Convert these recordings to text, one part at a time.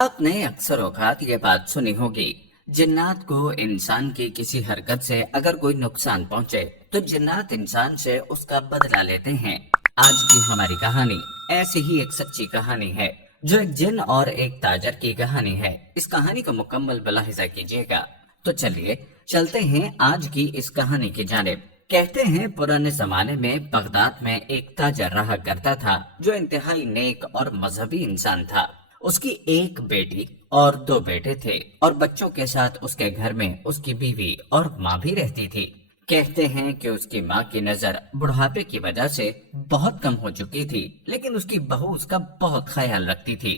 आपने अक्सर औकात ये बात सुनी होगी, जिन्नात को इंसान की किसी हरकत से अगर कोई नुकसान पहुंचे तो जिन्नात इंसान से उसका बदला लेते हैं। आज की हमारी कहानी ऐसी ही एक सच्ची कहानी है, जो एक जिन और एक ताजर की कहानी है। इस कहानी का मुकम्मल मुलाहिजा कीजिएगा। तो चलिए चलते हैं आज की इस कहानी की जानिब। कहते हैं पुराने जमाने में बगदाद में एक ताजर रहा करता था, जो इंतहाई नेक और मजहबी इंसान था। उसकी एक बेटी और दो बेटे थे, और बच्चों के साथ उसके घर में उसकी बीवी और माँ भी रहती थी। कहते हैं कि उसकी माँ की नजर बुढ़ापे की वजह से बहुत कम हो चुकी थी, लेकिन उसकी बहू उसका बहुत ख्याल रखती थी।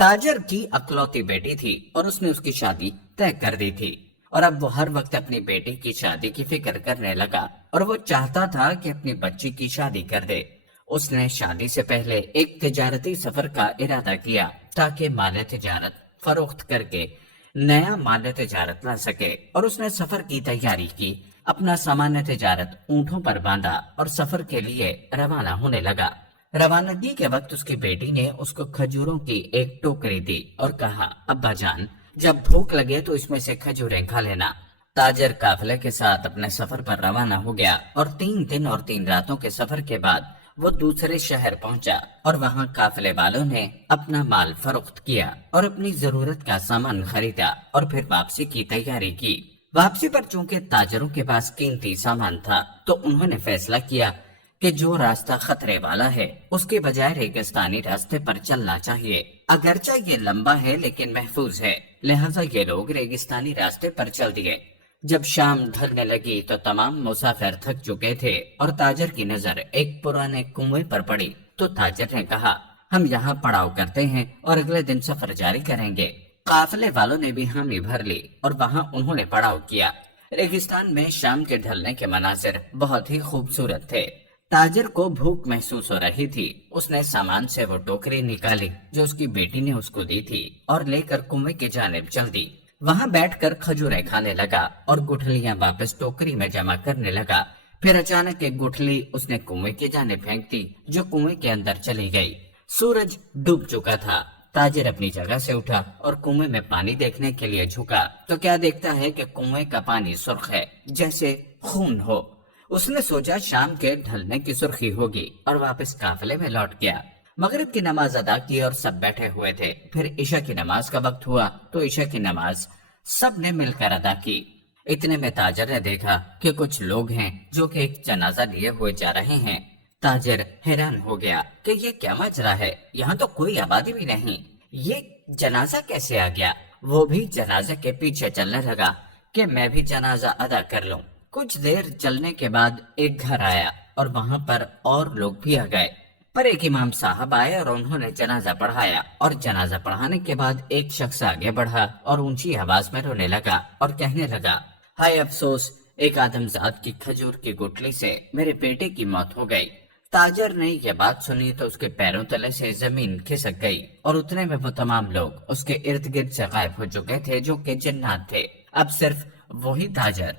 ताजर की अकलौती बेटी थी और उसने उसकी शादी तय कर दी थी, और अब वो हर वक्त अपनी बेटी की शादी की फिक्र करने लगा, और वो चाहता था कि अपनी बच्ची की शादी कर दे। उसने शादी से पहले एक तिजारती सफर का इरादा किया, ताकि माल तिजारत फरोख्त करके नया माल तिजारत ला सके। और उसने सफर की तैयारी की, अपना सामान तिजारत ऊंटों पर बांधा और सफर के लिए रवाना होने लगा। रवानगी के वक्त उसकी बेटी ने उसको खजूरों की एक टोकरी दी और कहा, अब्बा जान, जब भूख लगे तो इसमें से खजूरें खा लेना। ताजर काफिले के साथ अपने सफर पर रवाना हो गया, और 3 दिन और 3 रातों के सफर के बाद वो दूसरे शहर पहुंचा, और वहां काफिले वालों ने अपना माल फरोख्त किया और अपनी जरूरत का सामान खरीदा, और फिर वापसी की तैयारी की। वापसी पर चूंकि ताजरों के पास कीमती सामान था, तो उन्होंने फैसला किया कि जो रास्ता खतरे वाला है उसके बजाय रेगिस्तानी रास्ते पर चलना चाहिए। अगरचा ये लंबा है लेकिन महफूज है, लिहाजा ये लोग रेगिस्तानी रास्ते पर चल दिए। जब शाम ढलने लगी तो तमाम मुसाफिर थक चुके थे, और ताजर की नजर एक पुराने कुएं पर पड़ी। तो ताजर ने कहा, हम यहाँ पड़ाव करते हैं और अगले दिन सफर जारी करेंगे। काफिले वालों ने भी हामी भर ली, और वहाँ उन्होंने पड़ाव किया। रेगिस्तान में शाम के ढलने के मनाजिर बहुत ही खूबसूरत थे। ताजर को भूख महसूस हो रही थी। उसने सामान से वो टोकरी निकाली जो उसकी बेटी ने उसको दी थी, और लेकर कुएं की जानिब चल दी। वहां बैठकर खजूरें खाने लगा और गुठलियां वापस टोकरी में जमा करने लगा। फिर अचानक एक गुठली उसने कुएं की जानिब फेंक दी, जो कुएं के अंदर चली गई। सूरज डूब चुका था। ताजिर अपनी जगह से उठा और कुएं में पानी देखने के लिए झुका, तो क्या देखता है कि कुएं का पानी सुर्ख है, जैसे खून हो। उसने सोचा शाम के ढलने की सुर्खी होगी, और वापस काफिले में लौट गया। मगरिब की नमाज अदा की और सब बैठे हुए थे। फिर ईशा की नमाज का वक्त हुआ, तो ईशा की नमाज सब ने मिलकर अदा की। इतने में ताजर ने देखा कि कुछ लोग हैं जो कि एक जनाजा लिए हुए जा रहे हैं। ताजर हैरान हो गया कि ये क्या माजरा है, यहाँ तो कोई आबादी भी नहीं, ये जनाजा कैसे आ गया। वो भी जनाजे के पीछे चलने लगा कि मैं भी जनाजा अदा कर लूं। कुछ देर चलने के बाद एक घर आया, और वहां पर और लोग भी आ गए। पर एक इमाम साहब आए और उन्होंने जनाजा पढ़ाया, और जनाजा पढ़ाने के बाद एक शख्स आगे बढ़ा और ऊंची आवाज में रोने लगा और कहने लगा, हाय अफसोस, एक आदमजात की खजूर की गुठली से मेरे बेटे की मौत हो गई। ताजर ने यह बात सुनी तो उसके पैरों तले से जमीन खिसक गई, और उतने में वो तमाम लोग उसके इर्द गिर्द से गायब हो चुके थे, जो कि जिन्नात थे। अब सिर्फ वही ताजर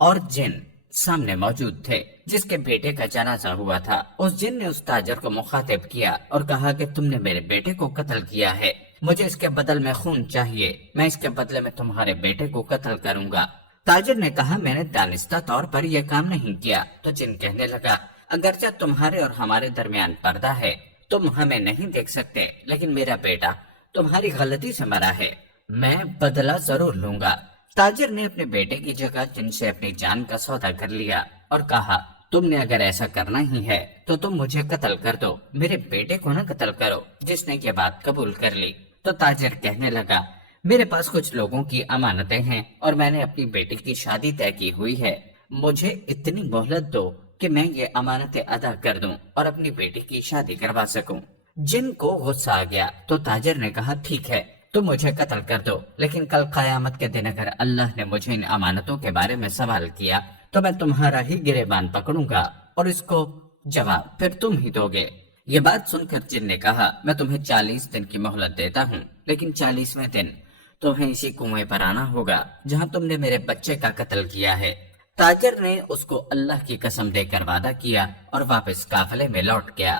और जिन सामने मौजूद थे जिसके बेटे का जनाजा हुआ था। उस जिन ने उस ताजर को मुखातिब किया और कहा कि तुमने मेरे बेटे को कत्ल किया है, मुझे इसके बदल में खून चाहिए, मैं इसके बदले में तुम्हारे बेटे को कत्ल करूंगा। ताजर ने कहा, मैंने दानिस्ता तौर पर यह काम नहीं किया। तो जिन कहने लगा, अगरचे तुम्हारे और हमारे दरमियान पर्दा है, तुम हमें नहीं देख सकते, लेकिन मेरा बेटा तुम्हारी गलती से मरा है, मैं बदला जरूर लूंगा। ताजिर ने अपने बेटे की जगह जिनसे अपनी जान का सौदा कर लिया और कहा, तुमने अगर ऐसा करना ही है तो तुम मुझे कत्ल कर दो, मेरे बेटे को न कत्ल करो। जिसने ये बात कबूल कर ली। तो ताजिर कहने लगा, मेरे पास कुछ लोगों की अमानतें हैं और मैंने अपनी बेटी की शादी तय की हुई है, मुझे इतनी मोहलत दो कि मैं ये अमानतें अदा कर दूं और अपनी बेटी की शादी करवा सकूं। जिन को गुस्सा आ गया, तो ताजिर ने कहा, ठीक है, तुम मुझे कत्ल कर दो, लेकिन कल कयामत के दिन अगर अल्लाह ने मुझे इन अमानतों के बारे में सवाल किया तो मैं तुम्हारा ही गिरेबान पकड़ूंगा, और इसको जवाब फिर तुम ही दोगे। ये बात सुनकर जिन ने कहा, मैं तुम्हें 40 दिन की मोहलत देता हूँ, लेकिन 40वें दिन तुम्हें इसी कुएं पर आना होगा जहाँ तुमने मेरे बच्चे का कत्ल किया है। ताजिर ने उसको अल्लाह की कसम देकर वादा किया और वापस काफिले में लौट गया।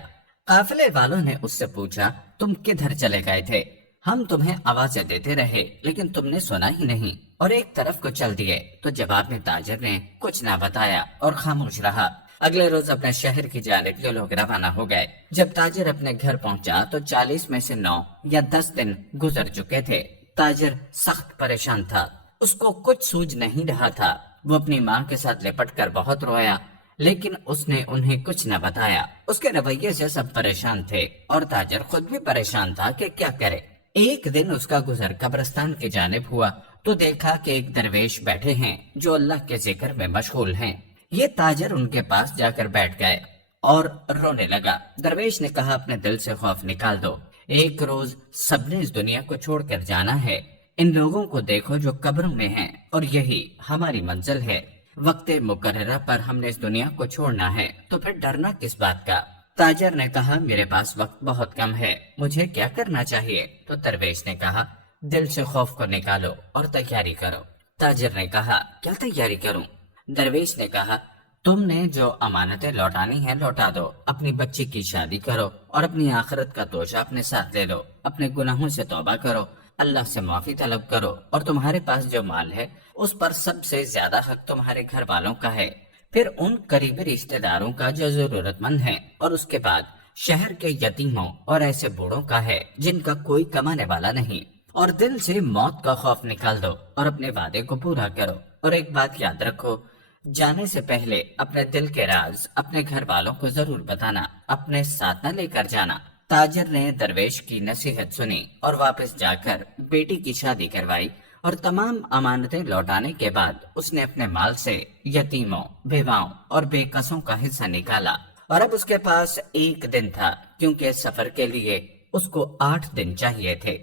काफिले वालों ने उससे पूछा, तुम किधर चले गए थे। ہم تمہیں آوازیں دیتے رہے لیکن تم نے سنا ہی نہیں اور ایک طرف کو چل دیے۔ تو جواب میں تاجر نے کچھ نہ بتایا اور خاموش رہا۔ اگلے روز اپنے شہر کی جانب یہ لوگ روانہ ہو گئے۔ جب تاجر اپنے گھر پہنچا تو 40 میں سے 9 یا 10 دن گزر چکے تھے۔ تاجر سخت پریشان تھا، اس کو کچھ سوجھ نہیں رہا تھا۔ وہ اپنی ماں کے ساتھ لپٹ کر بہت رویا لیکن اس نے انہیں کچھ نہ بتایا۔ اس کے رویے سے سب پریشان تھے اور تاجر خود بھی پریشان تھا کہ کیا کرے۔ ایک دن اس کا گزر قبرستان کی جانب ہوا تو دیکھا کہ ایک درویش بیٹھے ہیں جو اللہ کے ذکر میں مشغول ہیں۔ یہ تاجر ان کے پاس جا کر بیٹھ گئے اور رونے لگا۔ درویش نے کہا اپنے دل سے خوف نکال دو، ایک روز سب نے اس دنیا کو چھوڑ کر جانا ہے۔ ان لوگوں کو دیکھو جو قبروں میں ہیں اور یہی ہماری منزل ہے۔ وقت مقررہ پر ہم نے اس دنیا کو چھوڑنا ہے تو پھر ڈرنا کس بات کا؟ تاجر نے کہا میرے پاس وقت بہت کم ہے، مجھے کیا کرنا چاہیے؟ تو درویش نے کہا دل سے خوف کو نکالو اور تیاری کرو۔ تاجر نے کہا کیا تیاری کروں؟ درویش نے کہا تم نے جو امانتیں لوٹانی ہیں لوٹا دو، اپنی بچی کی شادی کرو اور اپنی آخرت کا توشہ اپنے ساتھ لے لو، اپنے گناہوں سے توبہ کرو، اللہ سے معافی طلب کرو اور تمہارے پاس جو مال ہے اس پر سب سے زیادہ حق تمہارے گھر والوں کا ہے، پھر ان قریبی رشتہ داروں کا جو ضرورت مند ہیں، اور اس کے بعد شہر کے یتیموں اور ایسے بوڑھوں کا ہے جن کا کوئی کمانے والا نہیں، اور دل سے موت کا خوف نکال دو اور اپنے وعدے کو پورا کرو۔ اور ایک بات یاد رکھو، جانے سے پہلے اپنے دل کے راز اپنے گھر والوں کو ضرور بتانا، اپنے ساتھ نہ لے کر جانا۔ تاجر نے درویش کی نصیحت سنی اور واپس جا کر بیٹی کی شادی کروائی، اور تمام امانتیں لوٹانے کے بعد اس نے اپنے مال سے یتیموں، بیواؤں اور بے کسوں کا حصہ نکالا۔ اور اب اس کے پاس ایک دن تھا کیونکہ سفر کے لیے اس کو 8 دن چاہیے تھے۔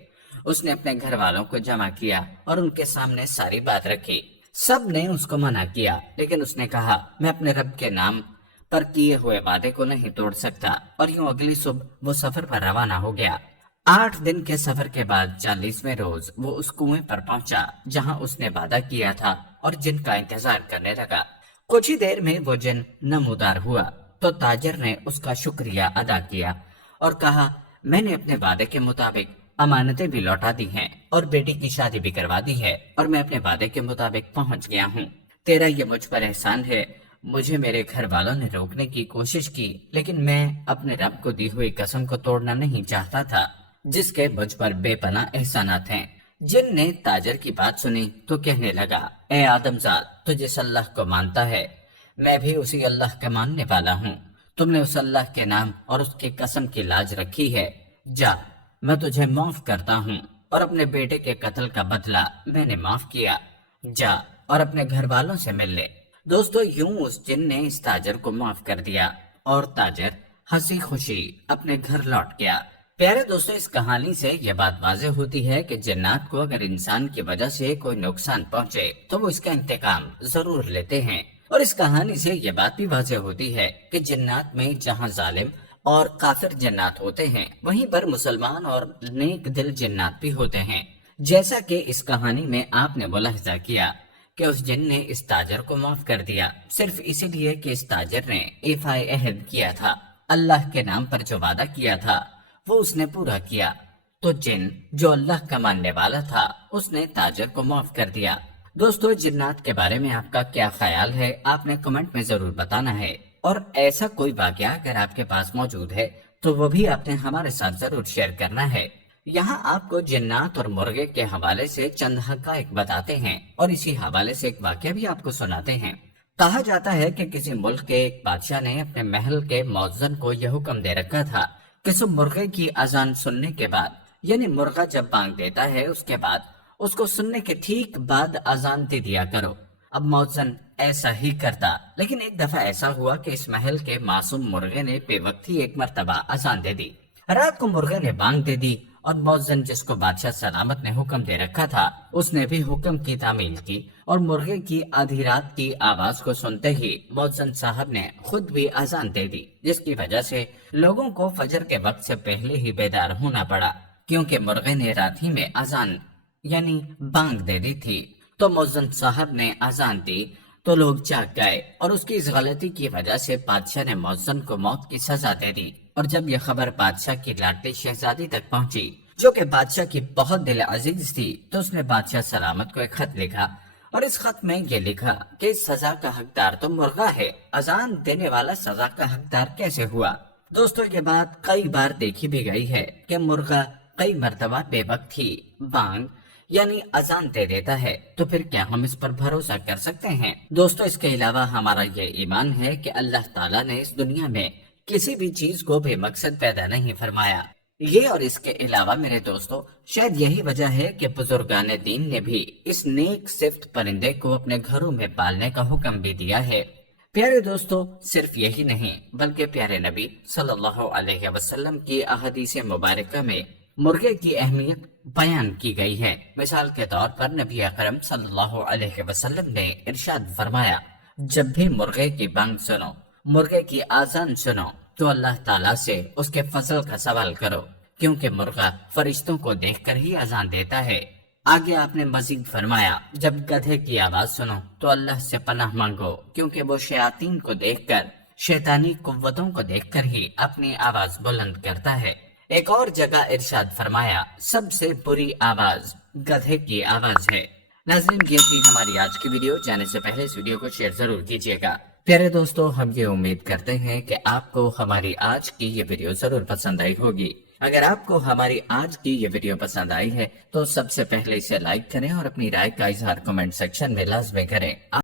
اس نے اپنے گھر والوں کو جمع کیا اور ان کے سامنے ساری بات رکھی۔ سب نے اس کو منع کیا لیکن اس نے کہا میں اپنے رب کے نام پر کیے ہوئے وعدے کو نہیں توڑ سکتا، اور یوں اگلی صبح وہ سفر پر روانہ ہو گیا۔ 8 دن کے سفر کے بعد 40ویں روز وہ اس کنویں پر پہنچا جہاں اس نے وعدہ کیا تھا اور جن کا انتظار کرنے لگا۔ کچھ ہی دیر میں وہ جن نمودار ہوا تو تاجر نے اس کا شکریہ ادا کیا اور کہا میں نے اپنے وعدے کے مطابق امانتیں بھی لوٹا دی ہیں اور بیٹی کی شادی بھی کروا دی ہے، اور میں اپنے وعدے کے مطابق پہنچ گیا ہوں۔ تیرا یہ مجھ پر احسان ہے۔ مجھے میرے گھر والوں نے روکنے کی کوشش کی لیکن میں اپنے رب کو دی ہوئی قسم کو توڑنا نہیں چاہتا تھا جس کے مجھ پر بے پناہ احسانات ہیں۔ جن نے تاجر کی بات سنی تو کہنے لگا اے آدم زاد، تو جس اللہ کو مانتا ہے میں بھی اسی اللہ کا ماننے والا ہوں۔ تم نے اس اللہ کے نام اور اس کی قسم کی لاج رکھی ہے، جا میں تجھے معاف کرتا ہوں، اور اپنے بیٹے کے قتل کا بدلہ میں نے معاف کیا، جا اور اپنے گھر والوں سے مل لے۔ دوستو یوں اس جن نے اس تاجر کو معاف کر دیا اور تاجر ہنسی خوشی اپنے گھر لوٹ گیا۔ پیارے دوستو اس کہانی سے یہ بات واضح ہوتی ہے کہ جنات کو اگر انسان کی وجہ سے کوئی نقصان پہنچے تو وہ اس کا انتقام ضرور لیتے ہیں، اور اس کہانی سے یہ بات بھی واضح ہوتی ہے کہ جنات میں جہاں ظالم اور کافر جنات ہوتے ہیں وہیں پر مسلمان اور نیک دل جنات بھی ہوتے ہیں، جیسا کہ اس کہانی میں آپ نے ملاحظہ کیا کہ اس جن نے اس تاجر کو معاف کر دیا صرف اسی لیے کہ اس تاجر نے ایفائے عہد کیا تھا، اللہ کے نام پر جو وعدہ کیا تھا وہ اس نے پورا کیا۔ تو جن جو اللہ کا ماننے والا تھا اس نے تاجر کو معاف کر دیا۔ دوستو جنات کے بارے میں آپ کا کیا خیال ہے آپ نے کمنٹ میں ضرور بتانا ہے، اور ایسا کوئی واقعہ اگر آپ کے پاس موجود ہے تو وہ بھی آپ نے ہمارے ساتھ ضرور شیئر کرنا ہے۔ یہاں آپ کو جنات اور مرغے کے حوالے سے چند حقائق بتاتے ہیں اور اسی حوالے سے ایک واقعہ بھی آپ کو سناتے ہیں۔ کہا جاتا ہے کہ کسی ملک کے ایک بادشاہ نے اپنے محل کے مؤذن کو یہ حکم دے رکھا تھا کہ صبح مرغے کی اذان سننے کے بعد، یعنی مرغا جب بانگ دیتا ہے اس کے بعد اس کو سننے کے ٹھیک بعد اذان دے دیا کرو۔ اب مؤذن ایسا ہی کرتا، لیکن ایک دفعہ ایسا ہوا کہ اس محل کے معصوم مرغے نے بے وقت ہی ایک مرتبہ اذان دے دی۔ رات کو مرغے نے بانگ دے دی اور مؤذن جس کو بادشاہ سلامت نے حکم دے رکھا تھا اس نے بھی حکم کی تعمیل کی، اور مرغے کی آدھی رات کی آواز کو سنتے ہی مؤذن صاحب نے خود بھی اذان دے دی، جس کی وجہ سے لوگوں کو فجر کے وقت سے پہلے ہی بیدار ہونا پڑا، کیونکہ مرغے نے رات ہی میں اذان یعنی بانگ دے دی تھی۔ تو مؤذن صاحب نے اذان دی تو لوگ جاگ گئے، اور اس کی اس غلطی کی وجہ سے بادشاہ نے مؤذن کو موت کی سزا دے دی۔ اور جب یہ خبر بادشاہ کی لاڈلی شہزادی تک پہنچی जो कि बादशाह की बहुत दिल अजीज थी। तो उसने बादशाह सलामत को एक खत लिखा और इस खत में ये लिखा कि इस सजा का हकदार तो मुर्गा है, अजान देने वाला सजा का हकदार कैसे हुआ। दोस्तों ये बात कई बार देखी भी गई है कि मुर्गा कई मर्तबा बेवक्त ही बांग यानी अजान दे देता है, तो फिर क्या हम इस पर भरोसा कर सकते हैं। दोस्तों इसके अलावा हमारा ये ईमान है कि अल्लाह ताला ने इस दुनिया में किसी भी चीज को बेमकसद पैदा नहीं फरमाया। ये और इसके अलावा मेरे दोस्तों शायद यही वजह है कि बुजुर्गान दीन ने भी इस नेक सिफ्त परिंदे को अपने घरों में पालने का हुक्म भी दिया है। प्यारे दोस्तों सिर्फ यही नहीं बल्कि प्यारे नबी सल्लल्लाहु अलैहि वसल्लम की अहदीस मुबारका में मुर्गे की अहमियत बयान की गई है। मिसाल के तौर पर नबी अकरम सल्लल्लाहु अलैहि वसल्लम ने इरशाद फरमाया, जब भी मुर्गे की बांग सुनो, मुर्गे की आजान सुनो, तो अल्लाह ताला से उसके फजल का सवाल करो, क्योंकि मुर्गा फरिश्तों को देखकर ही अजान देता है। आगे आपने मजीद फरमाया, जब गधे की आवाज सुनो तो अल्लाह से पनाह मांगो, क्योंकि वो शयातीन को देखकर, शैतानी कुव्वतों को देखकर ही अपनी आवाज बुलंद करता है। एक और जगह इरशाद फरमाया, सबसे बुरी आवाज गधे की आवाज है। नाज़रीन ये थी हमारी आज की वीडियो। जाने से पहले इस वीडियो को शेयर जरूर कीजिएगा। प्यारे दोस्तों हम ये उम्मीद करते हैं कि आपको हमारी आज की ये वीडियो जरूर पसंद आई होगी। अगर आपको हमारी आज की ये वीडियो पसंद आई है तो सबसे पहले इसे लाइक करें और अपनी राय का इजहार कमेंट सेक्शन में लाजमी करें।